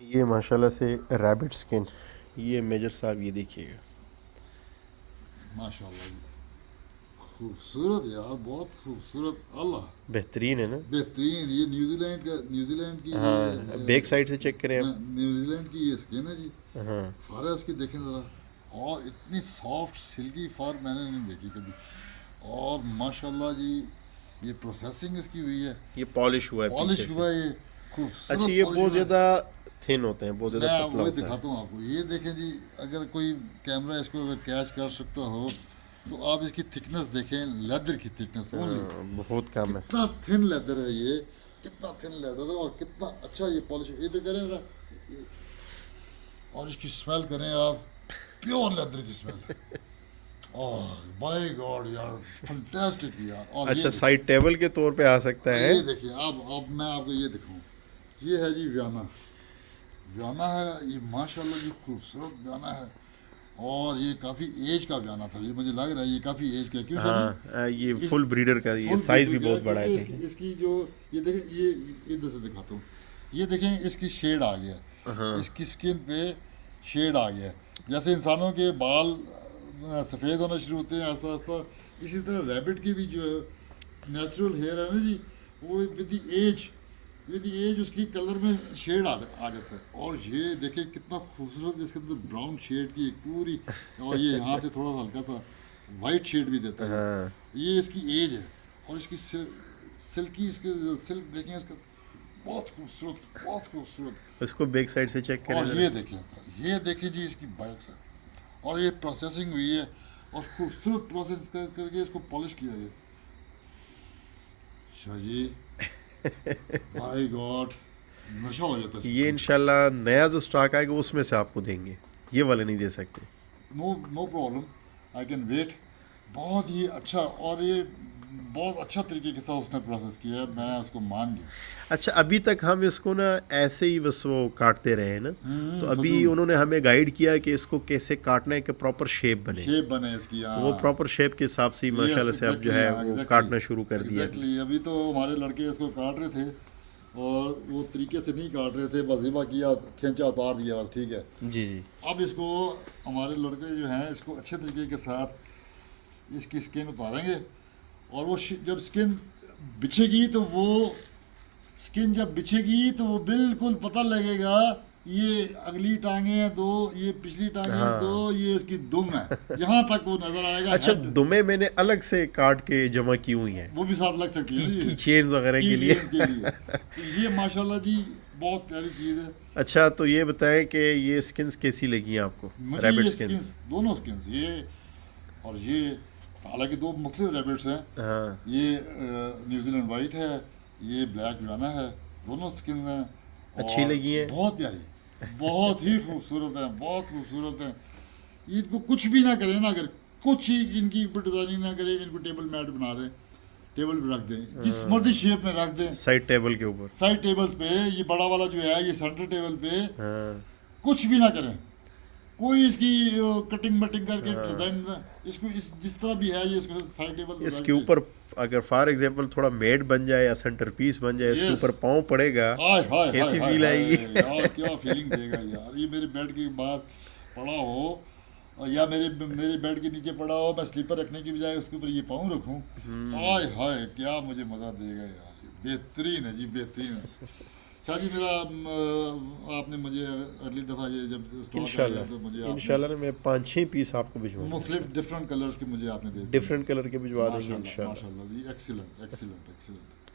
ये माशाल्लाह से रैबिट स्किन, ये मेजर साहब ये देखिएगा, माशाल्लाह जी, खूबसूरत यार, बहुत खूबसूरत। अल्लाह, बेहतरीन है ना। बेहतरीन। ये न्यूजीलैंड का, न्यूजीलैंड की ये हाँ, बैक साइड से चेक करें आप। न्यूजीलैंड की ये स्किन है जी। हाँ, फर है उसकी, देखें ज़रा। और इतनी सॉफ्ट सिल्की फर मैंने नहीं देखी कभी। और माशाल्लाह जी, ये प्रोसेसिंग इसकी हुई है, ये पॉलिश हुआ है पीछे पॉलिश से। हुआ है, ये अच्छा, खूबसूरत ये पॉलिश बहुत हुआ है। ज़्यादा थिन होते हैं, बहुत ज़्यादा मैं पतला वही होता है। दिखाता हूँ आपको, ये देखें जी। अगर कोई कैमरा इसको अगर कैच कर सकता हो तो आप इसकी थिकनेस देखें, लेदर की थिकनेस ओनली। बहुत कम है। कितना थिन लेदर है ये, कितना थिन लेदर है, और कितना अच्छा ये पॉलिश। ये तो करें जरा, और इसकी स्मेल करें आप, प्योर लेदर की स्मेल। ओह माय गॉड यार, फंटास्टिक यार। और ये अच्छा, देखिए, साइड टेबल के तौर पे आ सकता है। ये देखिए, अब मैं आपको ये दिखाऊं। ये है जी व्याना, व्याना है ये, माशाल्लाह जी, खूबसूरत व्याना है। और ये काफ़ी एज का व्याना था, ये मुझे लग रहा है ये काफ़ी एज का है। क्यों शाजी? हाँ, ये इस फुल ब्रीडर का, ये फुल साइज़ ब्रीडर भी का है, बहुत बड़ा है, क्योंकि इसकी देखें। इसकी जो, ये देखें, ये इधर से दिखाता हूँ। ये देखें, इसकी शेड आ गया, हाँ, इसकी स्किन पे शेड आ गया। जैसे इंसानों के बाल सफ़ेद होना शुरू होते हैं आस्ता आस्ता, इसी तरह रैबिट की भी जो नेचुरल हेयर है ना जी, वो विद द एज उसकी कलर में शेड आ जाता है। और ये देखिए कितना खूबसूरत, इसके अंदर ब्राउन शेड की एक पूरी, और ये यहाँ से थोड़ा सा हल्का सा वाइट शेड भी देता है। हाँ। ये इसकी एज है। और इसकी सिल्की, इसके सिल्क देखें इसका, बहुत खूबसूरत, बहुत खूबसूरत। उसको बैक साइड से चेक करें और ज़रा। ये देखें जी, इसकी बाइक से, और ये प्रोसेसिंग हुई है, और खूबसूरत प्रोसेस करके इसको पॉलिश किया गया। शाह जी, माय गॉड, नशा हो जाता है इसको ये सुन के। इंशाल्लाह नया जो स्टॉक आएगा उसमें से आपको देंगे, ये वाले नहीं दे सकते। No, no problem, I can wait. बहुत ही अच्छा, और ये बहुत अच्छा तरीके के साथ उसने प्रोसेस किया है, मैं उसको मान गया। अच्छा, अभी तक हम इसको ना ऐसे ही बस वो काटते रहे हैं ना, तो अभी फजूल उन्होंने हमें गाइड किया कि इसको कैसे काटना है कि प्रॉपर शेप बने। शेप बने इसकी, तो वो हाँ। प्रॉपर शेप के हिसाब से ही यस, माशाल्लाह से अब जो एग्जैक्टली, है हाँ, वो एग्जैक्टली, काटना शुरू कर दिया अभी। एग्जैक्टली। अभी तो हमारे लड़के इसको काट रहे थे, और वो तरीके से नहीं काट रहे थे, बस ज़िबा किया, खींचा, उतार दिया, बस ठीक है। जी जी। अब इसको हमारे लड़के जो हैं, इसको अच्छे तरीके के साथ इसकी स्किन उतारेंगे। और वो जब स्किन बिछेगी तो वो, स्किन जब बिछेगी तो वो बिल्कुल पता लगेगा, ये अगली टांगे हैं दो, ये पिछली टांगे हैं दो, हाँ। ये इसकी दुम है। यहाँ तक वो नज़र आएगा, अच्छा, हेड। दुमे मैंने अलग से काट के जमा की हुई हैं, वो भी साथ लग सकती है ना की जी, चेन्स वगैरह की के लिए। चेन्स के लिए। तो ये माशाल्लाह जी, बहुत प्यारी चीज़ है। अच्छा, तो ये बताएं कि ये स्किन्स कैसी लगी आपको, मुझे रैबिट ये स्किन्स, स्किन्स। दोनों स्किन्स, ये और ये, हालांकि दो मुख्तलिफ रैबिट्स हैं। हाँ। ये न्यूजीलैंड वाइट है, ये ब्लैक गाना है, दोनों स्किन हैं। अच्छी और लगी है। बहुत प्यारी, बहुत ही खूबसूरत है, बहुत खूबसूरत है। इनको कुछ भी ना करें ना, अगर कुछ ही इनकी ऊपर डिज़ाइनिंग ना करें, इनको टेबल मैट बना दें, टेबल पे रख दें, जिस मर्जी शेप में रख दें, साइड टेबल के ऊपर। साइड टेबल्स पे। ये बड़ा वाला जो है, ये सेंटर टेबल पे, हाँ। कुछ भी ना करें, कोई इसकी कटिंग मटिंग करके डिजाइन, इसको इस जिस तरह भी है, ये इसको साइड टेबल पे इसके रख ऊपर अगर फॉर एग्जांपल थोड़ा मेड बन जाए या सेंटर पीस बन जाए, दे। इसके यस, ऊपर पाँव पड़ेगा, हाय हाय हाय कैसी हाय फील हाय आएगी। यार, क्या फीलिंग देगा यार। ये मेरे बेड के बाहर पड़ा हो, और या मेरे मेरे बेड के नीचे पड़ा हो, मैं स्लीपर रखने की बजाय उसके ऊपर ये पाँव रखूं, हाय हाय, क्या मुझे मज़ा देगा यार। ये बेहतरीन है जी, बेहतरीन है। शाह जी, मेरा आपने मुझे अगली दफ़ा ये जब स्टॉक आएगा तो मुझे इंशाल्लाह, आपने इंशाल्लाह ना मैं 5-6 पीस आपको भिजवाऊंगा मुख्तलिफ इंशाल्लाह। डिफरेंट कलर्स के मुझे आपने दे दिए। डिफरेंट कलर के भिजवा देंगे माशाल्लाह, इंशाल्लाह। माशाल्लाह जी, एक्सीलेंट, एक्सीलेंट, एक्सीलेंट।